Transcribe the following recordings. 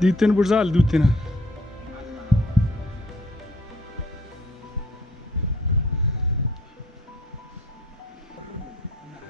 Ditten Burzal, Dutina.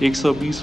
120